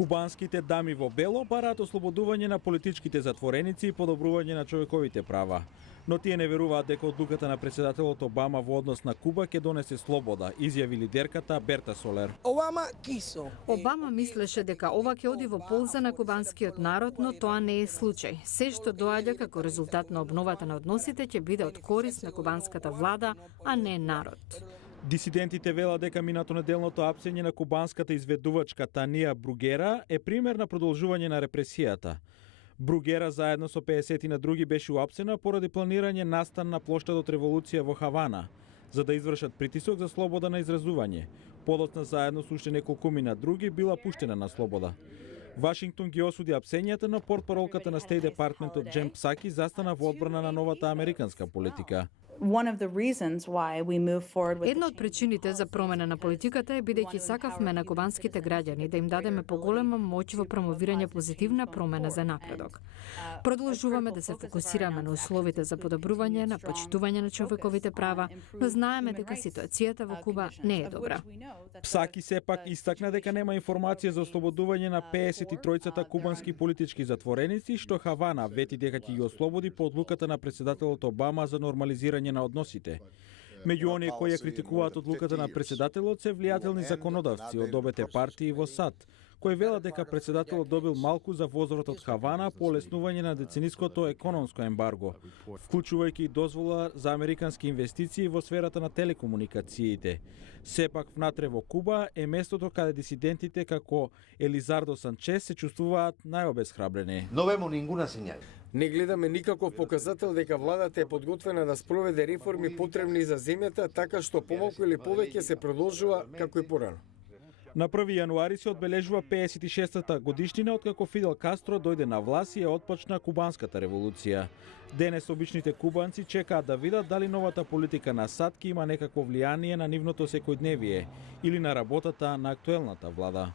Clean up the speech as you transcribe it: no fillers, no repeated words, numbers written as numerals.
Кубанските дами во бело бараат ослободување на политичките затвореници и подобрување на човековите права. Но тие не веруваат дека одлуката на председателот Обама во однос на Куба ќе донесе слобода, изјави лидерката Берта Солер. Обама мислеше дека ова ќе оди во полза на кубанскиот народ, но тоа не е случај. Се што доаѓа како резултат на обновата на односите ќе биде од корист на кубанската влада, а не народ. Дисидентите велат дека минатонеделното апсење на кубанската изведувачка Танија Бругера е пример на продолжување на репресијата. Бругера заедно со 50 на други беше уапсена поради планирање настан на плоштадот Револуција во Хавана, за да извршат притисок за слобода на изразување. Подоцна заедно со уште неколкумина други била пуштена на слобода. Вашингтон ги осуди апсењата, но портпаролката на Стейт Департментот Джен Псаки застана во одбрана на новата американска политика. Една од причините за промена на политиката е бидејќи сакавме на кубанските граѓани да им дадеме поголема моќ во промовирање позитивна промена за напредок. Продолжуваме да се фокусираме на условите за подобрување на почитување на човековите права, но знаеме дека ситуацијата во Куба не е добра. Псаки сепак истакна дека нема информација за ослободување на 53-цата кубански политички затвореници, што Хавана вети дека ќе ги ослободи по одлуката на председателот Обама за нормализирање на односите. Меѓу оние кои ја критикуваат одлуката на председателот се влијателни законодавци од обете партии во САД, кои велат дека председателот добил малку за возврат од Хавана по олеснување на децениското економско ембарго, вклучувајќи и дозвола за американски инвестиции во сферата на телекомуникациите. Сепак внатре во Куба е местото каде дисидентите како Елизардо Санчес се чувствуваат најобесхрабрени. No vemos ninguna señal. Не гледаме никаков показател дека владата е подготвена да спроведе реформи потребни за земјата, така што помалку или повеќе се продолжува како и порано. На 1 јануари се одбележува 56-та годишнина откако Фидел Кастро дојде на власт и отпочна кубанската револуција. Денес обичните кубанци чекаат да видат дали новата политика на САД ќе има некакво влијание на нивното секојдневие или на работата на актуелната влада.